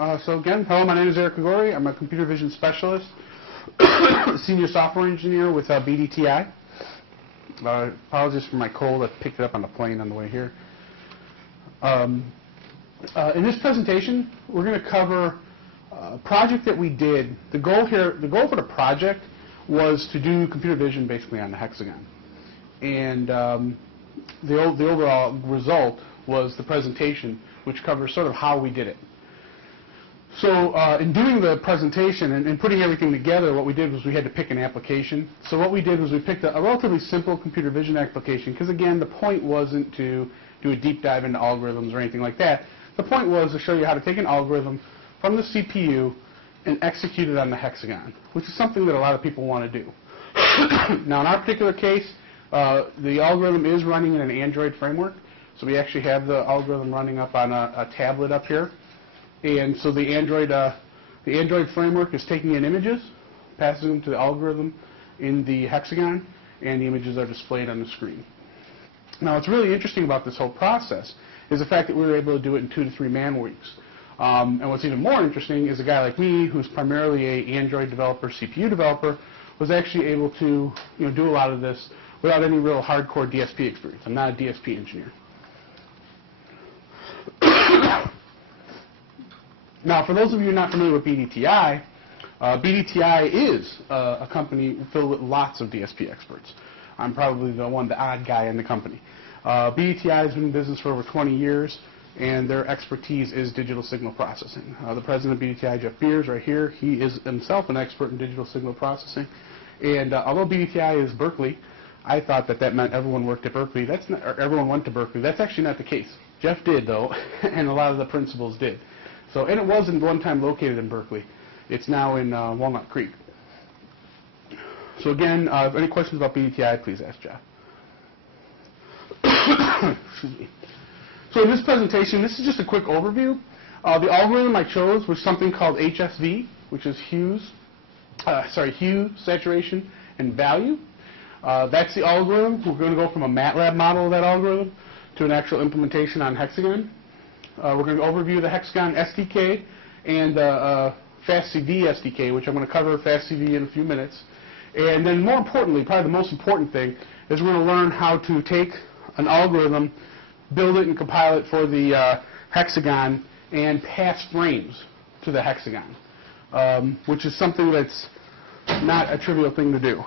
So again, hello, my name is Gregori. I'm a computer vision specialist, senior software engineer with BDTI. Apologies for my cold. I picked it up on the plane on the way here. In this presentation, we're going to cover a project that we did. The goal for the project was to do computer vision basically on the Hexagon. And the overall result was the presentation, which covers sort of how we did it. So in doing the presentation and putting everything together, what we did was we had to pick an application. So what we did was we picked a relatively simple computer vision application, because again, the point wasn't to do a deep dive into algorithms or anything like that. The point was to show you how to take an algorithm from the CPU and execute it on the Hexagon, which is something that a lot of people want to do. Now in our particular case, the algorithm is running in an Android framework. So we actually have the algorithm running up on a tablet up here. And so the Android framework is taking in images, passing them to the algorithm in the Hexagon, and the images are displayed on the screen. Now, what's really interesting about this whole process is the fact that we were able to do it in 2 to 3 man weeks. And what's even more interesting is a guy like me, who's primarily an Android developer, CPU developer, was actually able to do a lot of this without any real hardcore DSP experience. I'm not a DSP engineer. Now, for those of you not familiar with BBTI, BBTI is a company filled with lots of DSP experts. I'm probably the odd guy in the company. BBTI has been in business for over 20 years, and their expertise is digital signal processing. The president of BBTI, Jeff Beers, right here, he is himself an expert in digital signal processing. And although BBTI is Berkeley, I thought that meant everyone worked at Berkeley. That's not, or everyone went to Berkeley. That's actually not the case. Jeff did, though, and a lot of the principals did. So, and it was at one time located in Berkeley. It's now in Walnut Creek. So again, if any questions about BBTI, please ask Jeff. Excuse me. So in this presentation, this is just a quick overview. The algorithm I chose was something called HSV, which is hue, saturation, and value. That's the algorithm. We're going to go from a MATLAB model of that algorithm to an actual implementation on Hexagon. We're going to overview the Hexagon SDK and the FastCV SDK, which I'm going to cover FastCV in a few minutes. And then more importantly, probably the most important thing, is we're going to learn how to take an algorithm, build it and compile it for the Hexagon, and pass frames to the Hexagon, which is something that's not a trivial thing to do.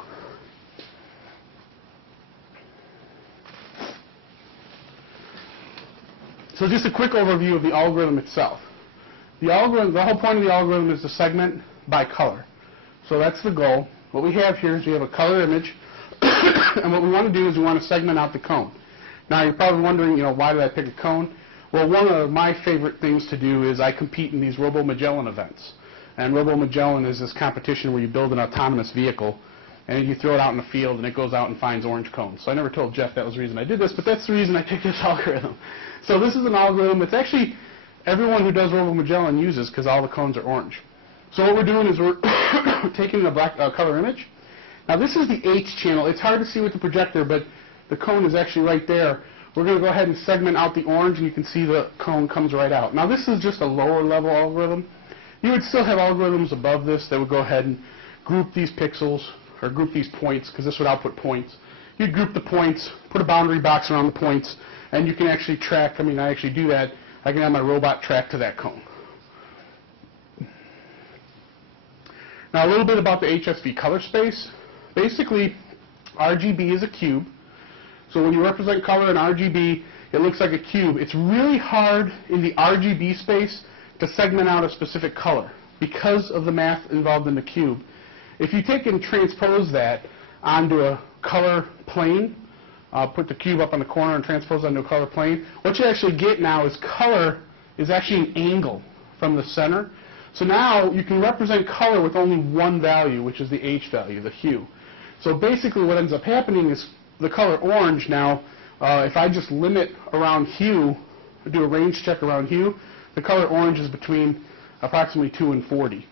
So just a quick overview of the algorithm itself. The whole point of the algorithm is to segment by color. So that's the goal. What we have here is we have a color image, and what we want to do is we want to segment out the cone. Now you're probably wondering, why did I pick a cone? Well, one of my favorite things to do is I compete in these Robo-Magellan events. And Robo-Magellan is this competition where you build an autonomous vehicle, and you throw it out in the field, and it goes out and finds orange cones. So I never told Jeff that was the reason I did this, but that's the reason I picked this algorithm. So this is an algorithm that's actually everyone who does Robo-Magellan uses, because all the cones are orange. So what we're doing is we're taking a black color image. Now this is the H channel. It's hard to see with the projector, but the cone is actually right there. We're going to go ahead and segment out the orange, and you can see the cone comes right out. Now this is just a lower level algorithm. You would still have algorithms above this that would go ahead and group these pixels, or group these points, because this would output points. You'd group the points, put a boundary box around the points, and you can actually track, I actually do that. I can have my robot track to that cone. Now a little bit about the HSV Color Space. Basically, RGB is a cube. So when you represent color in RGB, it looks like a cube. It's really hard in the RGB space to segment out a specific color because of the math involved in the cube. If you take and transpose that onto a color plane, put the cube up on the corner and transpose onto a color plane, what you actually get now is color is actually an angle from the center. So now you can represent color with only one value, which is the H value, the hue. So basically what ends up happening is the color orange now, if I just limit around hue, do a range check around hue, the color orange is between approximately 2 and 40.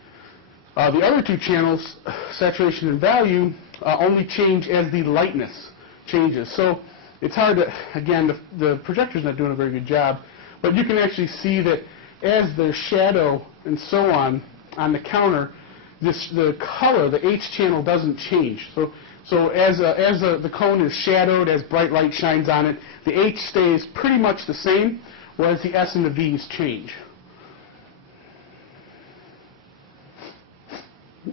The other two channels, saturation and value, only change as the lightness changes. So it's hard to, again, the projector's not doing a very good job, but you can actually see that as there's shadow and so on the counter, the color, the H channel doesn't change. So as the cone is shadowed, as bright light shines on it, the H stays pretty much the same, whereas the S and the V's change.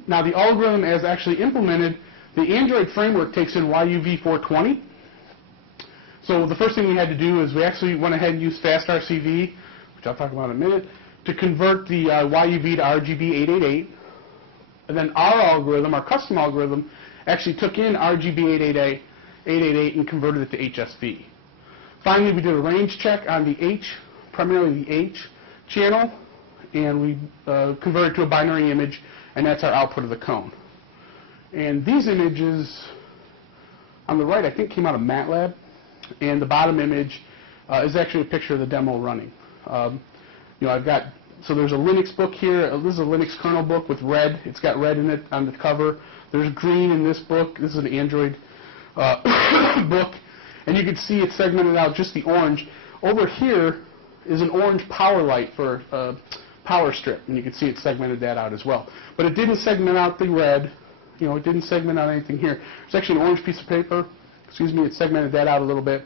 Now the algorithm as actually implemented, the Android framework takes in YUV420. So the first thing we had to do is we actually went ahead and used FastRCV, which I'll talk about in a minute, to convert the YUV to RGB888. And then our algorithm, our custom algorithm, actually took in RGB888 and converted it to HSV. Finally, we did a range check on the H, primarily the H channel, and we converted to a binary image, and that's our output of the cone. And these images on the right, I think, came out of MATLAB, and the bottom image is actually a picture of the demo running. So there's a Linux book here. This is a Linux kernel book with red. It's got red in it on the cover. There's green in this book. This is an Android book. And you can see it's segmented out just the orange. Over here is an orange power light for power strip. And you can see it segmented that out as well. But it didn't segment out the red. It didn't segment out anything here. It's actually an orange piece of paper. Excuse me, it segmented that out a little bit.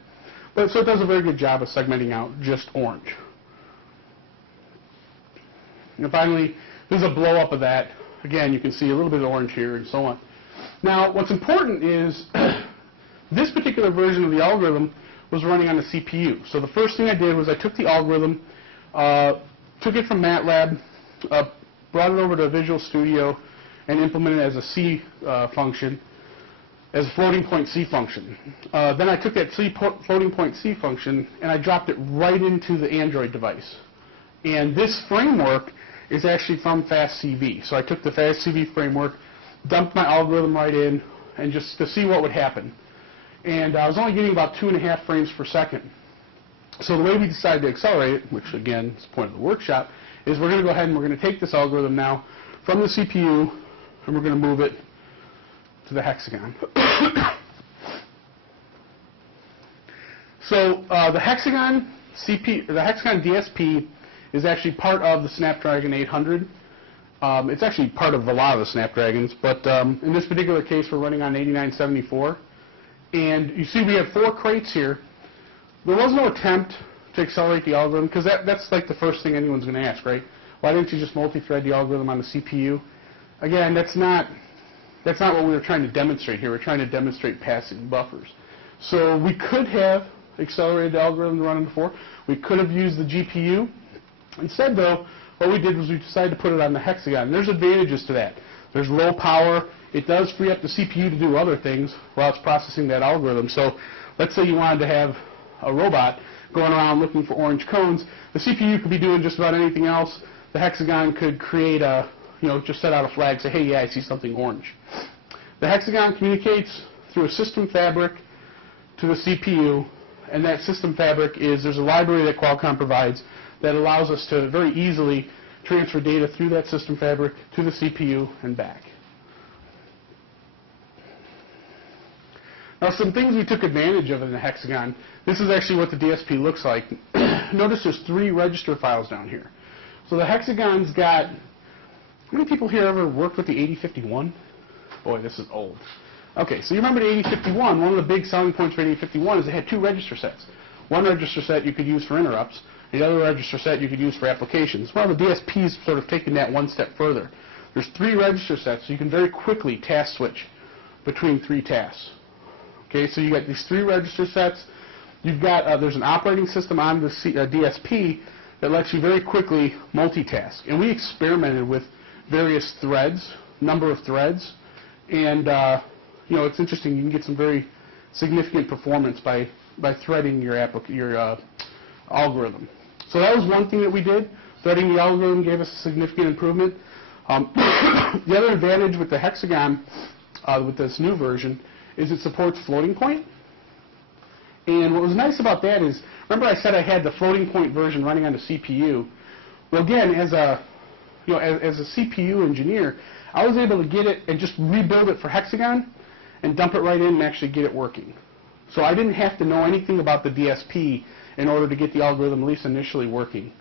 But so it does a very good job of segmenting out just orange. And finally, there's a blow up of that. Again, you can see a little bit of orange here and so on. Now, what's important is this particular version of the algorithm was running on the CPU. So the first thing I did was I took the algorithm, took it from MATLAB, brought it over to Visual Studio, and implemented it as a C function, as a floating point C function. Then I took that floating point C function and I dropped it right into the Android device. And this framework is actually from FastCV. So I took the FastCV framework, dumped my algorithm right in, and just to see what would happen. And I was only getting about 2.5 frames per second. So the way we decided to accelerate it, which again is the point of the workshop, is we're going to go ahead and we're going to take this algorithm now from the CPU and we're going to move it to the Hexagon. So the Hexagon DSP is actually part of the Snapdragon 800. It's actually part of a lot of the Snapdragons, but in this particular case we're running on 8974. And you see we have 4 crates here. There was no attempt to accelerate the algorithm, because that's like the first thing anyone's going to ask, right? Why didn't you just multi-thread the algorithm on the CPU? Again, that's not what we were trying to demonstrate here. We're trying to demonstrate passing buffers. So we could have accelerated the algorithm to run into 4. We could have used the GPU. Instead, though, what we did was we decided to put it on the Hexagon. There's advantages to that. There's low power. It does free up the CPU to do other things while it's processing that algorithm. So let's say you wanted to have a robot going around looking for orange cones. The CPU could be doing just about anything else. The Hexagon could create a, just set out a flag, say, hey, yeah, I see something orange. The Hexagon communicates through a system fabric to the CPU, and that system fabric there's a library that Qualcomm provides that allows us to very easily transfer data through that system fabric to the CPU and back. Now, some things we took advantage of in the Hexagon. This is actually what the DSP looks like. Notice there's 3 register files down here. So the Hexagon's got, how many people here ever worked with the 8051? Boy, this is old. Okay, so you remember the 8051, one of the big selling points for 8051 is it had 2 register sets. One register set you could use for interrupts, the other register set you could use for applications. Well, the DSP's sort of taken that one step further. There's 3 register sets, so you can very quickly task switch between 3 tasks. Okay, so you got these 3 register sets. You've got there's an operating system on the DSP that lets you very quickly multitask. And we experimented with various threads, number of threads, and it's interesting. You can get some very significant performance by threading your algorithm. So that was one thing that we did. Threading the algorithm gave us a significant improvement. The other advantage with the Hexagon, with this new version, is it supports floating point. And what was nice about that is, remember I said I had the floating point version running on the CPU. Well, again, as a CPU engineer, I was able to get it and just rebuild it for Hexagon and dump it right in and actually get it working. So I didn't have to know anything about the DSP in order to get the algorithm, at least initially, working.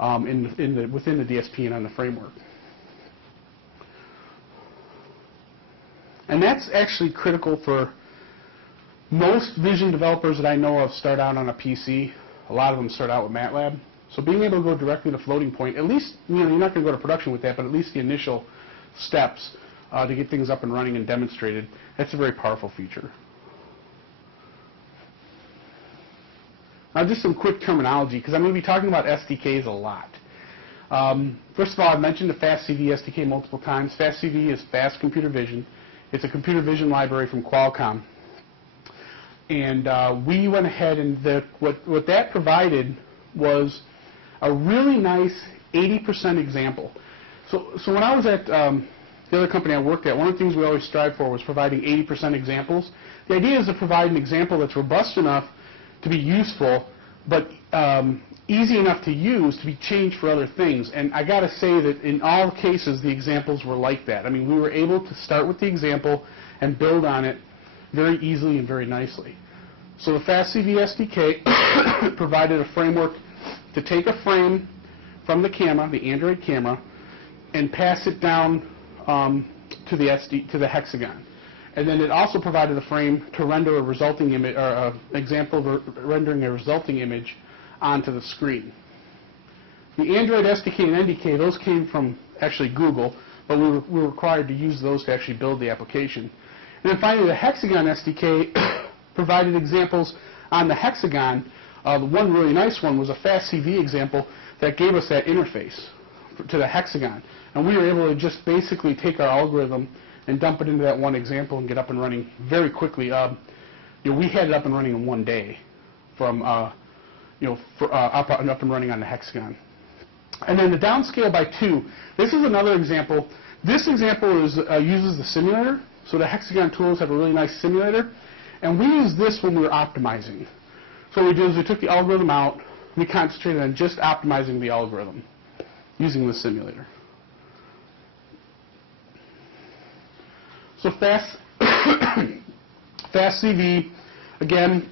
within the DSP and on the framework. And that's actually critical for most vision developers that I know of start out on a PC. A lot of them start out with MATLAB. So being able to go directly to floating point, at least, you're not going to go to production with that, but at least the initial steps to get things up and running and demonstrated, that's a very powerful feature. Now just some quick terminology, because I'm going to be talking about SDKs a lot. First of all, I've mentioned the FastCV SDK multiple times. FastCV is Fast Computer Vision. It's a computer vision library from Qualcomm. And we went ahead and what that provided was a really nice 80% example. So when I was at the other company I worked at, one of the things we always strive for was providing 80% examples. The idea is to provide an example that's robust enough to be useful, but easy enough to use to be changed for other things. And I got to say that in all cases, the examples were like that. I mean, we were able to start with the example and build on it very easily and very nicely. So the FastCV SDK provided a framework to take a frame from the camera, the Android camera, and pass it down to the Hexagon. And then it also provided a frame to render a resulting image, or an example of rendering a resulting image onto the screen. The Android SDK and NDK, those came from actually Google, but we were required to use those to actually build the application. And then finally, the Hexagon SDK provided examples on the Hexagon. The one really nice one was a FastCV example that gave us that interface to the Hexagon. And we were able to just basically take our algorithm and dump it into that one example and get up and running very quickly. We had it up and running in one day from up and running on the Hexagon. And then the downscale by 2. This is another example. This example uses the simulator. So the Hexagon tools have a really nice simulator. And we use this when we were optimizing. So what we did is we took the algorithm out. We concentrated on just optimizing the algorithm using the simulator. So FastCV, again,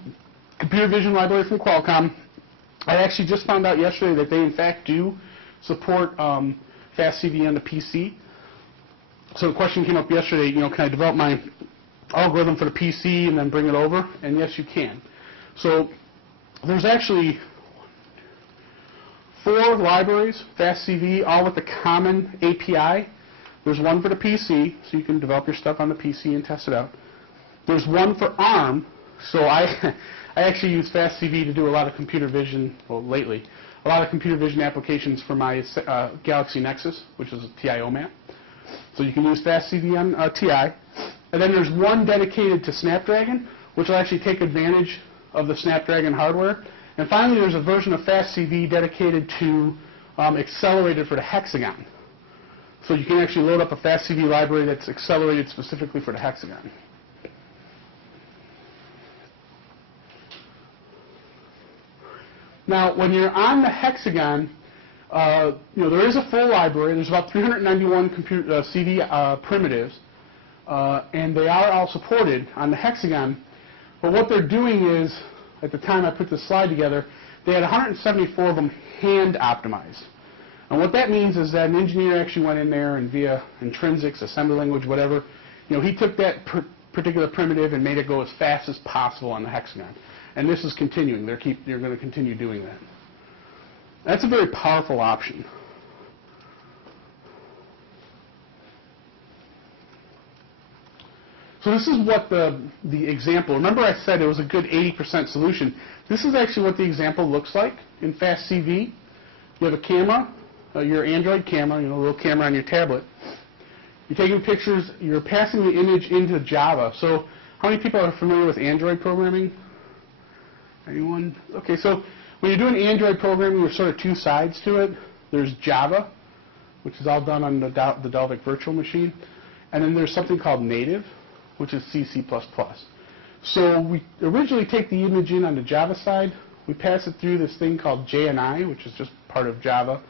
computer vision library from Qualcomm. I actually just found out yesterday that they in fact do support FastCV on the PC. So the question came up yesterday, can I develop my algorithm for the PC and then bring it over? And yes, you can. So there's actually 4 libraries, FastCV, all with a common API. There's one for the PC, so you can develop your stuff on the PC and test it out. There's one for ARM, so I actually use FastCV to do a lot of computer vision, well, lately, a lot of computer vision applications for my Galaxy Nexus, which is a TI map. So you can use FastCV on TI. And then there's one dedicated to Snapdragon, which will actually take advantage of the Snapdragon hardware. And finally, there's a version of FastCV dedicated to accelerated for the Hexagon. So you can actually load up a FastCV library that's accelerated specifically for the Hexagon. Now, when you're on the Hexagon, there is a full library. There's about 391 CV primitives, and they are all supported on the Hexagon. But what they're doing is, at the time I put this slide together, they had 174 of them hand optimized. And what that means is that an engineer actually went in there and via intrinsics, assembly language, whatever, he took that particular primitive and made it go as fast as possible on the Hexagon. And this is continuing. They're going to continue doing that. That's a very powerful option. So this is what the example, remember I said it was a good 80% solution. This is actually what the example looks like in FastCV. You have a camera, your Android camera, a little camera on your tablet. You're taking pictures, you're passing the image into Java. So how many people are familiar with Android programming? Anyone? Okay, so when you're doing Android programming, there's sort of 2 sides to it. There's Java, which is all done on the Dalvik virtual machine. And then there's something called native, which is C++. So we originally take the image in on the Java side. We pass it through this thing called JNI, which is just part of Java.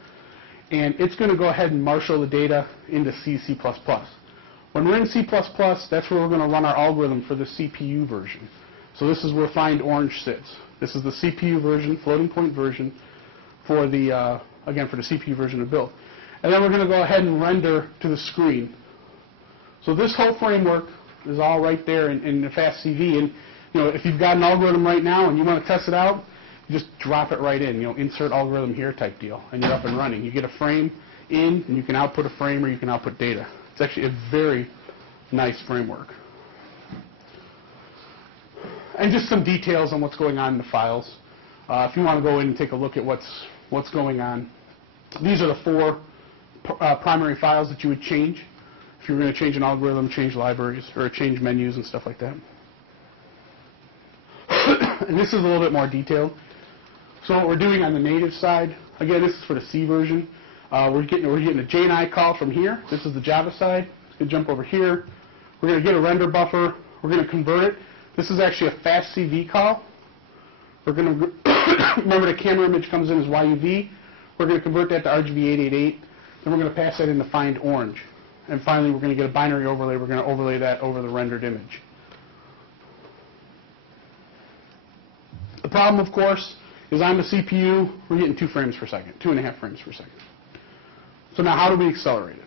And it's going to go ahead and marshal the data into C++. When we're in C++, that's where we're going to run our algorithm for the CPU version. So this is where find orange sits. This is the CPU version, floating point version for the, again, for the CPU version of build. And then we're going to go ahead and render to the screen. So this whole framework is all right there in the FastCV. And if you've got an algorithm right now and you want to test it out, you just drop it right in. Insert algorithm here type deal, and you're up and running. You get a frame in, and you can output a frame or you can output data. It's actually a very nice framework. And just some details on what's going on in the files. If you want to go in and take a look at what's going on, these are the 4 primary files that you would change if you were going to change an algorithm, change libraries, or change menus and stuff like that. And this is a little bit more detailed. So what we're doing on the native side, again, this is for the C version. We're getting a JNI call from here. This is the Java side. It's going to jump over here. We're going to get a render buffer. We're going to convert it. This is actually a FastCV call. We're going to remember the camera image comes in as YUV. We're going to convert that to RGB888. Then we're going to pass that into find orange. And finally, we're going to get a binary overlay. We're going to overlay that over the rendered image. The problem, of course, is on the CPU, we're getting 2 frames per second, 2.5 frames per second. So now how do we accelerate it?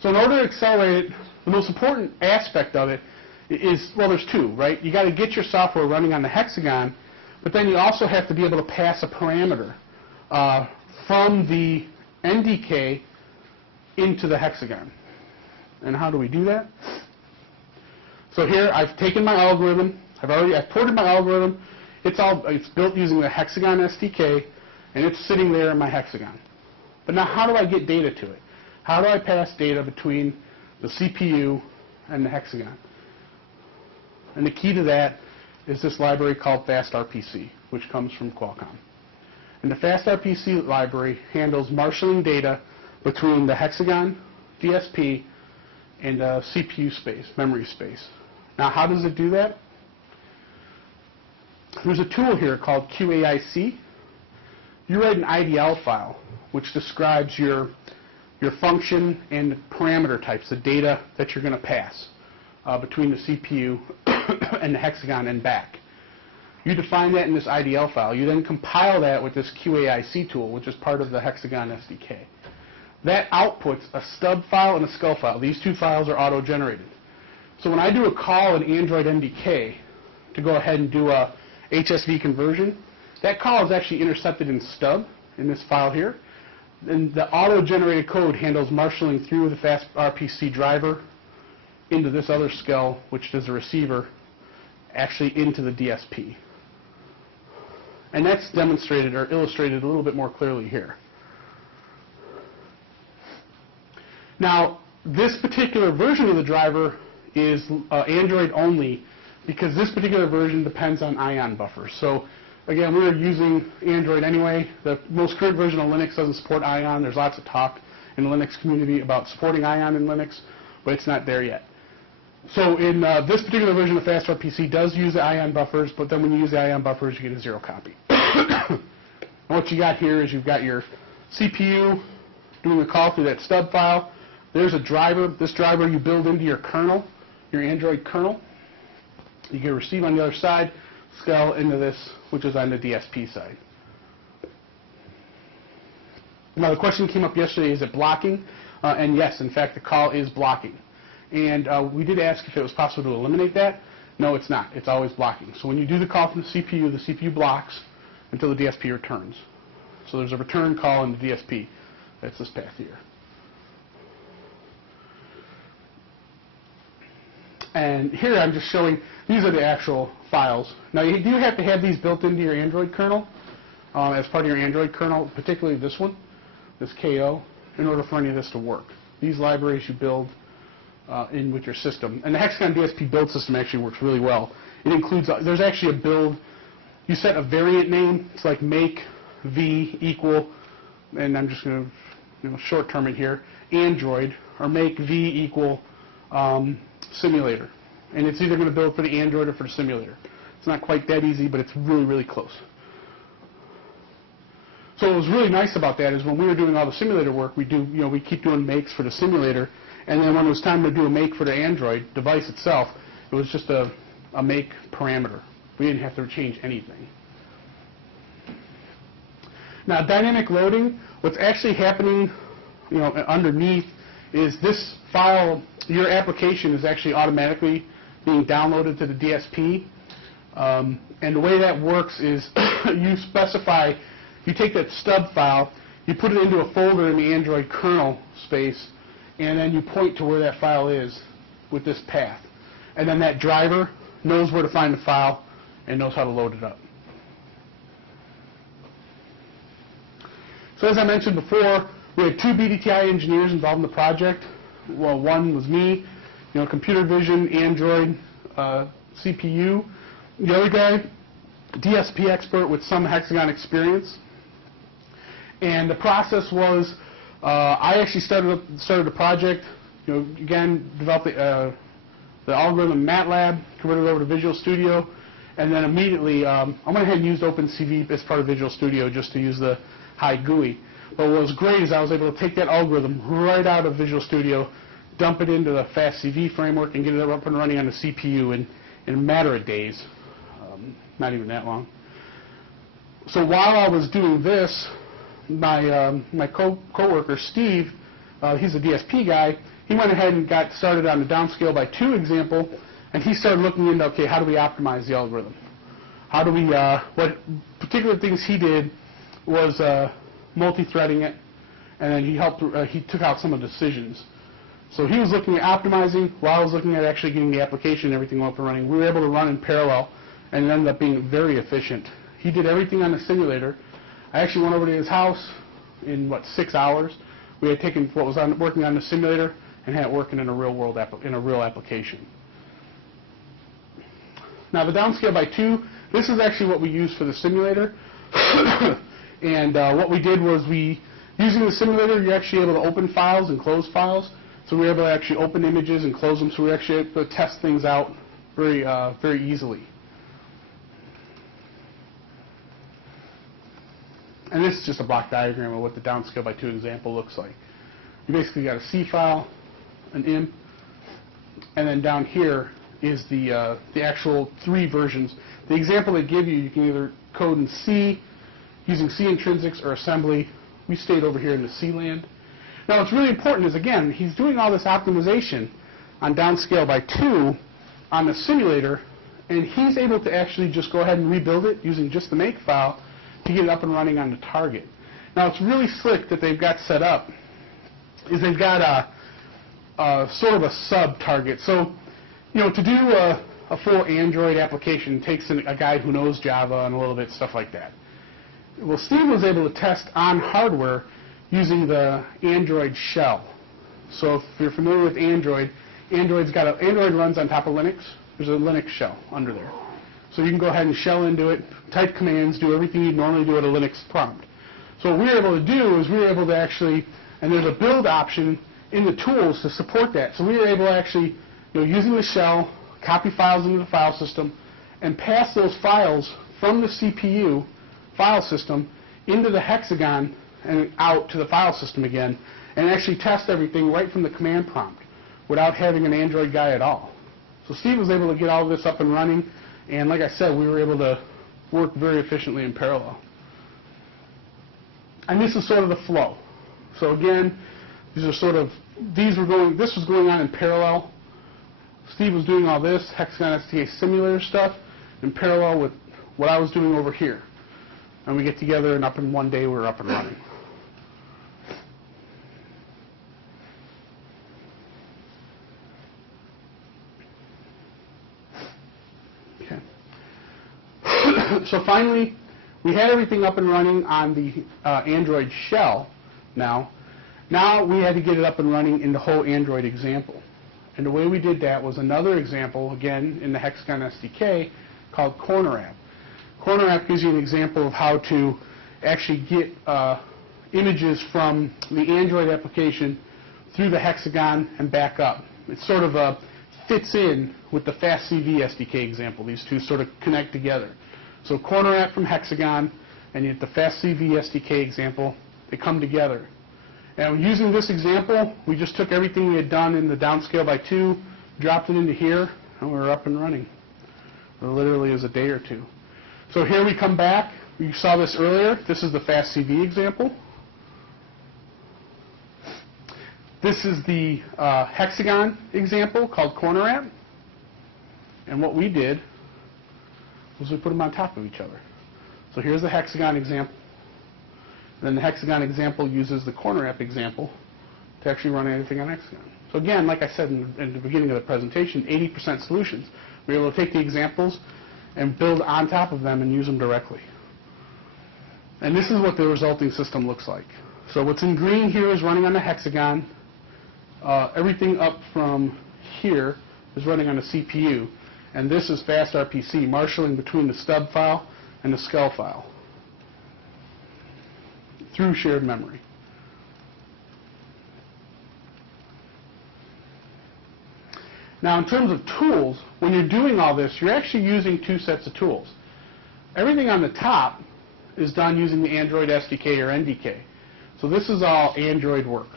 So in order to accelerate it, the most important aspect of it is, well, there's 2, right? You got to get your software running on the Hexagon, but then you also have to be able to pass a parameter from the NDK into the Hexagon. And how do we do that? So here I've taken my algorithm. I've ported my algorithm. It's built using the Hexagon SDK, and it's sitting there in my Hexagon. But now how do I get data to it? How do I pass data between the CPU and the Hexagon? And the key to that is this library called FastRPC, which comes from Qualcomm. And the FastRPC library handles marshalling data between the Hexagon DSP and the CPU space, memory space. Now, how does it do that? There's a tool here called QAIC. You write an IDL file, which describes your function and the parameter types, the data that you're going to pass between the CPU and the Hexagon and back. You define that in this IDL file. You then compile that with this QAIC tool, which is part of the Hexagon SDK. That outputs a stub file and a skull file. These 2 files are auto-generated. So when I do a call in Android NDK to go ahead and do a HSV conversion, that call is actually intercepted in stub in this file here. And the auto-generated code handles marshalling through the FastRPC driver into this other skull, which does a receiver, actually into the DSP. And that's demonstrated or illustrated a little bit more clearly here. Now, this particular version of the driver is Android only because this particular version depends on ion buffers. So again, we're using Android anyway. The most current version of Linux doesn't support ion. There's lots of talk in the Linux community about supporting ion in Linux, but it's not there yet. So in this particular version of FastRPC does use the ion buffers, but then when you use the ion buffers, you get a 0 copy. And what you got here is you've got your CPU doing a call through that stub file. There's a driver. This driver you build into your kernel, your Android kernel. You get a receive on the other side, scale into this, which is on the DSP side. Now the question came up yesterday, is it blocking? And yes, in fact, the call is blocking. And we did ask if it was possible to eliminate that. No, it's not. It's always blocking. So when you do the call from the CPU blocks until the DSP returns. So there's a return call in the DSP. That's this path here. And here I'm just showing, these are the actual files. Now you do have to have these built into your Android kernel as part of your Android kernel, particularly this one, this KO, in order for any of this to work. These libraries you build in with your system. And the Hexagon DSP build system actually works really well. It includes, there's actually a build, you set a variant name, it's like make v equal, and I'm just going to short term it here, Android, or make v equal simulator. And it's either going to build for the Android or for the simulator. It's not quite that easy, but it's really, really close. So what was really nice about that is when we were doing all the simulator work, we keep doing makes for the simulator, and then when it was time to do a make for the Android device itself, it was just a make parameter. We didn't have to change anything. Now, dynamic loading, what's actually happening, underneath is this file, your application is actually automatically being downloaded to the DSP. And the way that works is you take that stub file, you put it into a folder in the Android kernel space, and then you point to where that file is with this path. And then that driver knows where to find the file and knows how to load it up. So as I mentioned before, we had 2 BBTI engineers involved in the project. Well, one was me, computer vision, Android, CPU. The other guy, DSP expert with some Hexagon experience. And the process was, I actually started the project, again, developed the algorithm in MATLAB, converted it over to Visual Studio, and then immediately I went ahead and used OpenCV as part of Visual Studio just to use the high GUI. But what was great is I was able to take that algorithm right out of Visual Studio, dump it into the FastCV framework, and get it up and running on the CPU in a matter of days, not even that long. So while I was doing this, my co-worker, Steve, he's a DSP guy, he went ahead and got started on the downscale by 2 example, and he started looking into, okay, how do we optimize the algorithm? How do we, what particular things he did was multi-threading it, and then he took out some of the decisions. So he was looking at optimizing while I was looking at actually getting the application and everything up and running. We were able to run in parallel, and it ended up being very efficient. He did everything on the simulator. I actually went over to his house in, 6 hours. We had taken what was working on the simulator and had it working in a real application. Now the downscale by 2, this is actually what we use for the simulator. And what we did was using the simulator, you're actually able to open files and close files. So we were able to actually open images and close them, so we were actually able to test things out very easily. And this is just a block diagram of what the downscale by 2 example looks like. You basically got a C file, an IM, and then down here is the actual 3 versions. The example they give you can either code in C, using C intrinsics or assembly. We stayed over here in the C land. Now what's really important is, again, he's doing all this optimization on downscale by 2 on the simulator, and he's able to actually just go ahead and rebuild it using just the make file to get it up and running on the target. Now it's really slick that they've got set up is they've got a sort of a sub-target. So, to do a full Android application takes a guy who knows Java and a little bit stuff like that. Well, Steve was able to test on hardware using the Android shell. So if you're familiar with Android, Android runs on top of Linux. There's a Linux shell under there. So you can go ahead and shell into it, type commands, do everything you'd normally do at a Linux prompt. So what we were able to do is we were able to actually, and there's a build option in the tools to support that. So we were able to actually, using the shell, copy files into the file system, and pass those files from the CPU file system into the Hexagon and out to the file system again, and actually test everything right from the command prompt without having an Android guy at all. So Steve was able to get all of this up and running, and like I said, we were able to work very efficiently in parallel. And this is sort of the flow. So again, this was going on in parallel. Steve was doing all this Hexagon SDK simulator stuff in parallel with what I was doing over here. And we get together, and up in one day we're up and running. Okay. So finally, we had everything up and running on the Android shell now. Now we had to get it up and running in the whole Android example. And the way we did that was another example, again, in the Hexagon SDK, called Corner App. Corner App gives you an example of how to actually get images from the Android application through the Hexagon and back up. It sort of fits in with the FastCV SDK example. These two sort of connect together. So Corner App from Hexagon and you get the FastCV SDK example. They come together. And using this example, we just took everything we had done in the downscale by 2, dropped it into here, and we're up and running. Literally, it was a day or 2. So here we come back. You saw this earlier. This is the FastCV example. This is the Hexagon example called Corner App. And what we did was we put them on top of each other. So here's the Hexagon example. And then the Hexagon example uses the Corner App example to actually run anything on Hexagon. So again, like I said in the beginning of the presentation, 80% solutions. We're able to take the examples and build on top of them and use them directly. And this is what the resulting system looks like. So what's in green here is running on the Hexagon. Everything up from here is running on a CPU. And this is FastRPC, marshalling between the stub file and the SCL file through shared memory. Now, in terms of tools, when you're doing all this, you're actually using two sets of tools. Everything on the top is done using the Android SDK or NDK. So this is all Android work.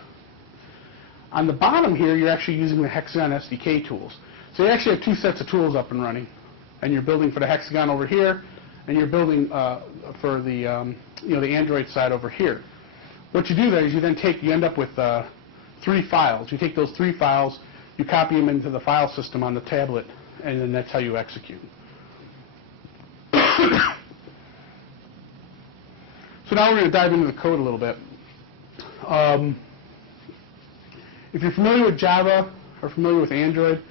On the bottom here, you're actually using the Hexagon SDK tools. So you actually have two sets of tools up and running. And you're building for the Hexagon over here, and you're building for the the Android side over here. What you do there is you end up with 3 files. You take those 3 files, you copy them into the file system on the tablet, and then that's how you execute. So now we're going to dive into the code a little bit. If you're familiar with Java or familiar with Android,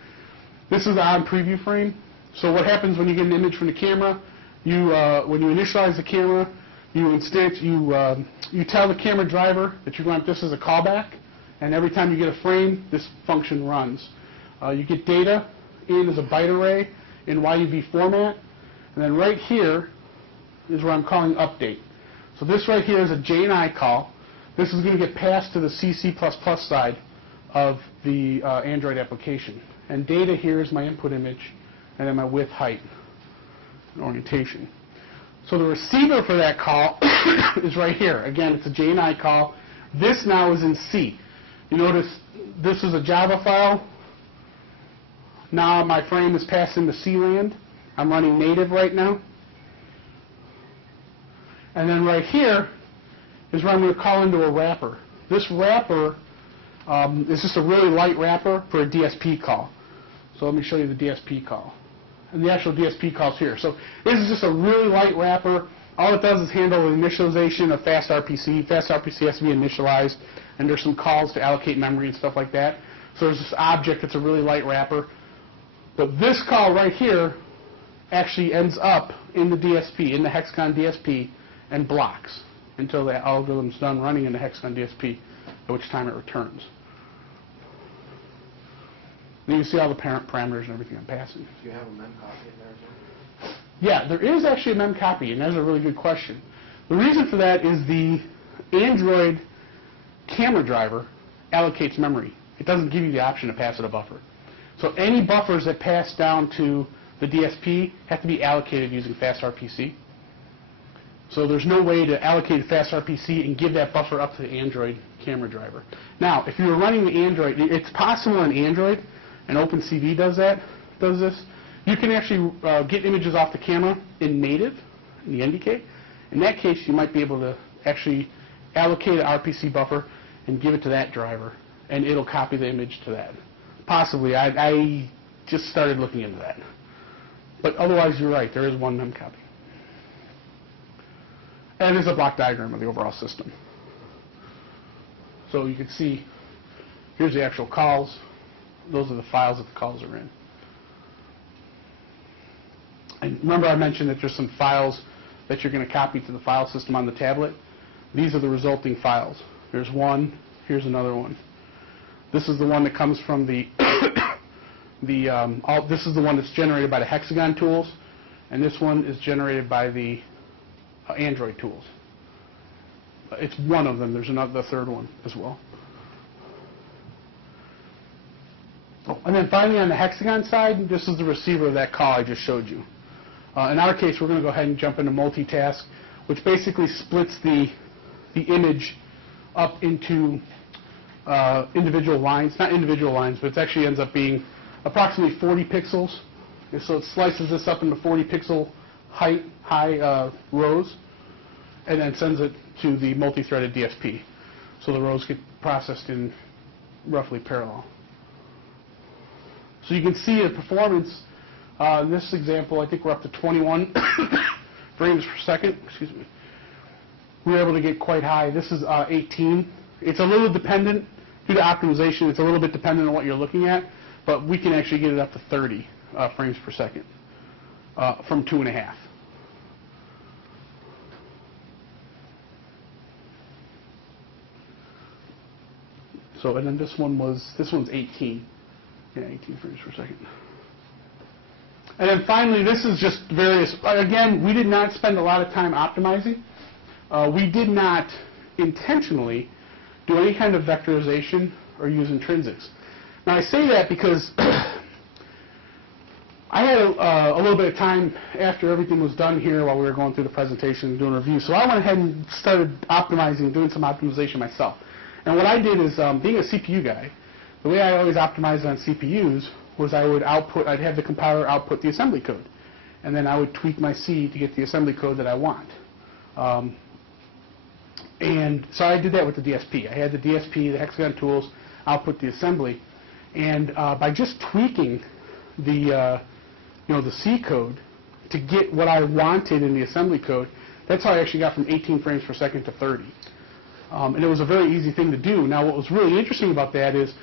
this is on PreviewFrame. So what happens when you get an image from the camera? When you initialize the camera, you tell the camera driver that you're going. This is a callback, and every time you get a frame, this function runs. You get data in as a byte array in YUV format, and then right here is where I'm calling update. So this right here is a JNI call. This is going to get passed to the C++ side of the Android application. And data here is my input image, and then my width, height, and orientation. So the receiver for that call is right here. Again, it's a JNI call. This now is in C. You notice this is a Java file. Now my frame is passed into C land. I'm running native right now. And then right here is where I'm going to call into a wrapper. This wrapper is just a really light wrapper for a DSP call. So let me show you the DSP call. And the actual DSP call's here. So this is just a really light wrapper. All it does is handle the initialization of FastRPC. FastRPC has to be initialized, and there's some calls to allocate memory and stuff like that. So there's this object that's a really light wrapper. But this call right here actually ends up in the DSP, in the Hexagon DSP, and blocks until the algorithm's done running in the Hexagon DSP, at which time it returns. And you can see all the parent parameters and everything I'm passing. Do you have a mem copy in there as well? Yeah, there is actually a mem copy, and that's a really good question. The reason for that is the Android camera driver allocates memory. It doesn't give you the option to pass it a buffer. So any buffers that pass down to the DSP have to be allocated using FastRPC. So there's no way to allocate FastRPC and give that buffer up to the Android camera driver. Now, if you were running the Android, it's possible in Android, and OpenCV does this. You can actually get images off the camera in native, in the NDK. In that case, you might be able to actually allocate an RPC buffer and give it to that driver, and it'll copy the image to that. Possibly. I just started looking into that. But otherwise, you're right. There is one mem copy. And there's a block diagram of the overall system. So you can see, here's the actual calls. Those are the files that the calls are in. And remember I mentioned that there's some files that you're going to copy to the file system on the tablet. These are the resulting files. There's one. Here's another one. This is the one that comes from the this is the one that's generated by the Hexagon tools, and this one is generated by the Android tools. It's one of them. There's the third one as well. Oh, and then finally on the Hexagon side, this is the receiver of that call I just showed you. In our case, we're going to go ahead and jump into multitask, which basically splits the image up into individual lines. Not individual lines, but it actually ends up being approximately 40 pixels. And so it slices this up into 40 pixel high rows. and then sends it to the multi-threaded DSP. So the rows get processed in roughly parallel. So you can see the performance. In this example, I think we're up to 21 frames per second. Excuse me. We're able to get quite high. This is 18. It's a little dependent, due to optimization, it's a little bit dependent on what you're looking at, but we can actually get it up to 30 frames per second from 2.5. So, and then this one's 18. Yeah, 18 frames per second. And then finally, this is just various, again, we did not spend a lot of time optimizing. We did not intentionally do any kind of vectorization or use intrinsics. Now, I say that because I had a little bit of time after everything was done here while we were going through the presentation and doing a review. So I went ahead and started optimizing, doing some optimization myself. And what I did is, being a CPU guy, the way I always optimized on CPUs was I'd have the compiler output the assembly code. And then I would tweak my C to get the assembly code that I want. And so I did that with the DSP. I had the DSP, the Hexagon tools, output the assembly. And by just tweaking the C code to get what I wanted in the assembly code, that's how I actually got from 18 frames per second to 30. And it was a very easy thing to do. Now, what was really interesting about that is,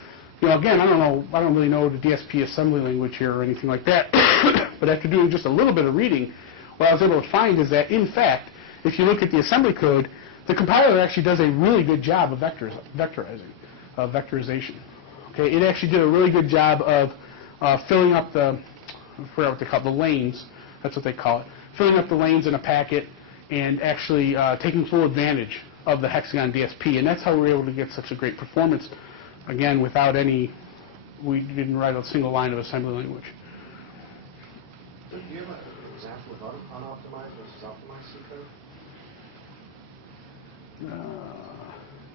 again, I don't really know the DSP assembly language here or anything like that. But after doing just a little bit of reading, what I was able to find is that, in fact, if you look at the assembly code, the compiler actually does a really good job of vectorization. Okay, it actually did a really good job of filling up I forgot what they call it, the lanes. That's what they call it. Filling up the lanes in a packet and actually taking full advantage of the Hexagon DSP, and that's how we were able to get such a great performance. Again, we didn't write a single line of assembly language. Do you have an example of unoptimized versus optimized C code?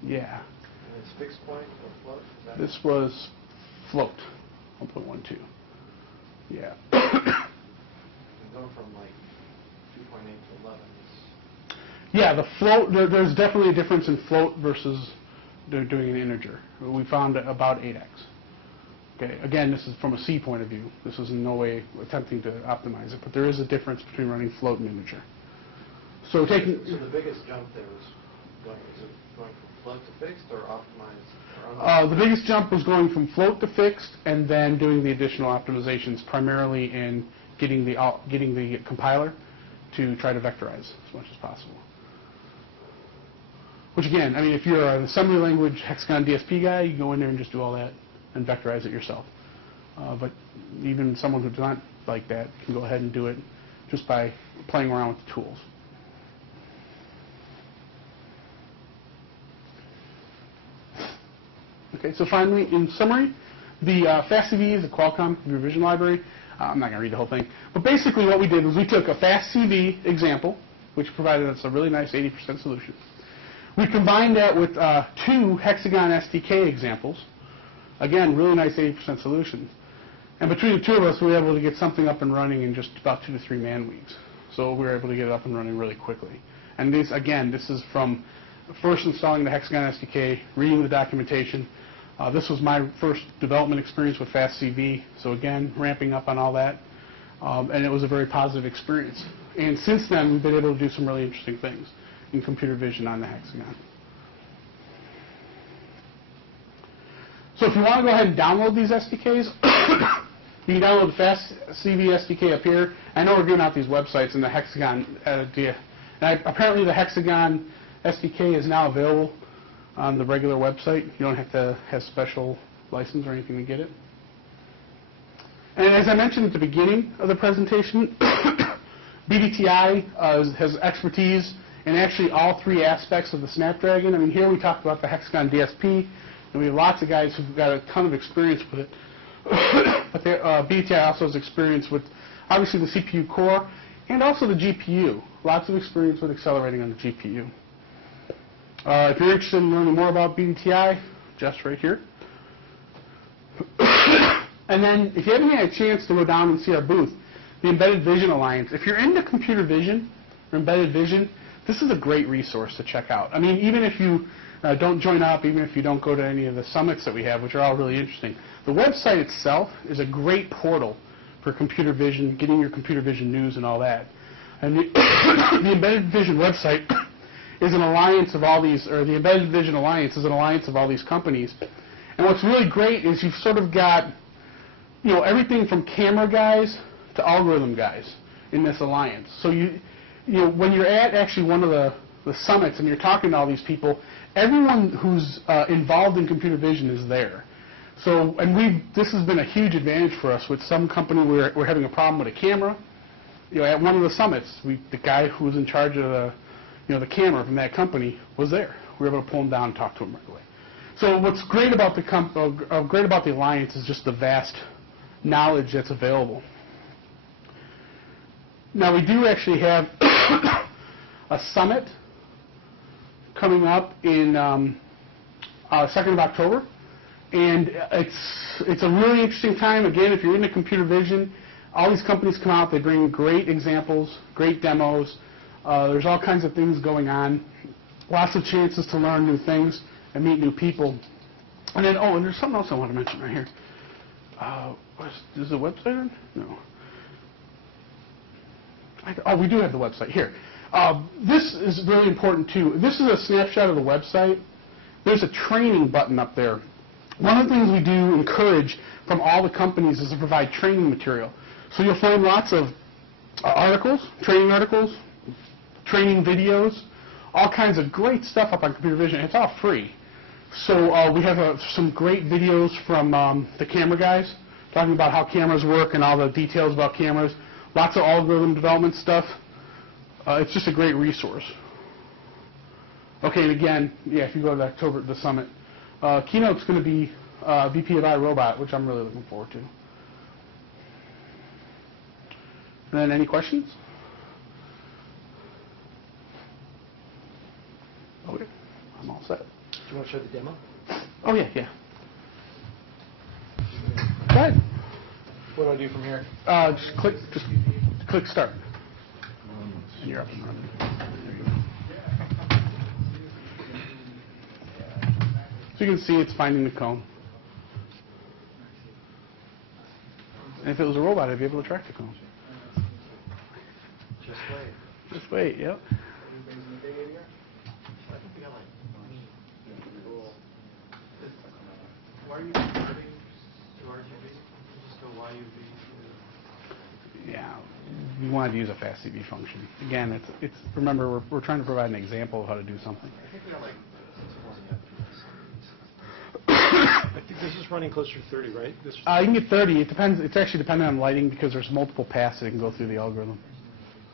Yeah. And it's fixed point or float? This was float, 1.12. Yeah. Going from like 2.8 to 11 is... Yeah, the float, there's definitely a difference in float versus doing an integer. We found about 8x. Okay, again, this is from a C point of view. This is in no way attempting to optimize it, but there is a difference between running float and integer. So taking... So the biggest jump there is it going from float to fixed or optimized? Or the biggest jump was going from float to fixed and then doing the additional optimizations primarily in getting the compiler to try to vectorize as much as possible. Which again, I mean, if you're an assembly language Hexagon DSP guy, you go in there and just do all that and vectorize it yourself. But even someone who's not like that can go ahead and do it just by playing around with the tools. Okay, so finally, in summary, the FastCV is a Qualcomm computer vision library. I'm not going to read the whole thing. But basically what we did was we took a FastCV example, which provided us a really nice 80% solution. We combined that with 2 Hexagon SDK examples. Again, really nice 80% solutions. And between the two of us, we were able to get something up and running in just about 2 to 3 man weeks. So we were able to get it up and running really quickly. And this, again, this is from first installing the Hexagon SDK, reading the documentation. This was my first development experience with FastCV. So again, ramping up on all that. And it was a very positive experience. And since then, we've been able to do some really interesting things in computer vision on the Hexagon. So if you want to go ahead and download these SDKs, you can download the FastCV SDK up here. I know we're giving out these websites in the Hexagon apparently the Hexagon SDK is now available on the regular website. You don't have to have special license or anything to get it. And as I mentioned at the beginning of the presentation, BBTI has expertise in actually all 3 aspects of the Snapdragon. I mean, here we talked about the Hexagon DSP, and we have lots of guys who've got a ton of experience with it. But BBTI also has experience with, obviously, the CPU core and also the GPU. Lots of experience with accelerating on the GPU. If you're interested in learning more about BBTI, just right here. And then, if you haven't had a chance to go down and see our booth, the Embedded Vision Alliance, if you're into computer vision or embedded vision, this is a great resource to check out. I mean, even if you don't join up, even if you don't go to any of the summits that we have, which are all really interesting, the website itself is a great portal for computer vision, getting your computer vision news and all that. And the Embedded Vision website is an alliance of all these, or the Embedded Vision Alliance is an alliance of all these companies. And what's really great is you've sort of got, you know, everything from camera guys to algorithm guys in this alliance. So you know, when you're at actually one of the summits and you're talking to all these people, everyone who's involved in computer vision is there. So, and this has been a huge advantage for us. With some company, we're having a problem with a camera. You know, at one of the summits, the guy who was in charge of the camera from that company was there. We were able to pull him down and talk to him right away. So, what's great about the alliance is just the vast knowledge that's available. Now, we do actually have a summit coming up in 2nd of October. And it's a really interesting time. Again, if you're into computer vision, all these companies come out. They bring great examples, great demos. There's all kinds of things going on. Lots of chances to learn new things and meet new people. And then, and there's something else I want to mention right here. Is the website on? No. We do have the website here. This is really important, too. This is a snapshot of the website. There's a training button up there. One of the things we do encourage from all the companies is to provide training material. So you'll find lots of articles, training videos, all kinds of great stuff up on computer vision. It's all free. So we have some great videos from the camera guys talking about how cameras work and all the details about cameras. Lots of algorithm development stuff. It's just a great resource. Okay, and again, yeah, if you go to the summit, keynote's going to be BBTI robot, which I'm really looking forward to. And then any questions? Okay, I'm all set. Do you want to show the demo? Oh yeah. Go ahead. What do I do from here? Just click start. And you're up and running. So you can see it's finding the cone. And if it was a robot, I'd be able to track the cone. Just wait. Just wait, yep. Why are you converting to RGB? Just go YUV. Yeah, we wanted to use a FastCV function. Again, remember, we're trying to provide an example of how to do something. I think we got like 6 I think this is running closer to 30, right? You can get 30. It depends. It's actually dependent on lighting because there's multiple paths that can go through the algorithm.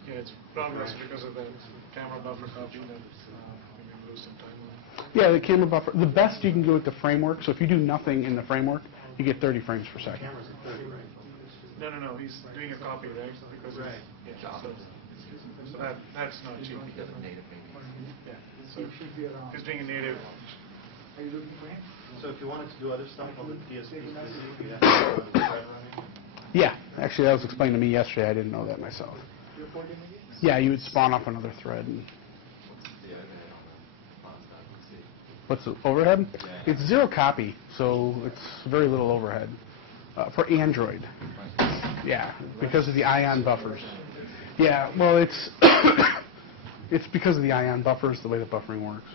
Yeah, it's progress because of the camera buffer copy that we lose some time on. Yeah, the camera buffer. The best you can go with the framework. So if you do nothing in the framework, you get 30 frames per second. cameras at 30, right? No. He's doing a copy, right? Because Right. Yeah, so that's not cheap. Because of native maybe. Yeah. So he's doing a native. So if you wanted to do other stuff on the DSP, you have to have the thread running. Yeah, actually, that was explained to me yesterday. I didn't know that myself. Yeah, you would spawn off another thread. And what's the overhead? It's 0 copy, so it's very little overhead for Android. Yeah, because of the ion buffers. Yeah, well, it's it's because of the ion buffers, the way the buffering works.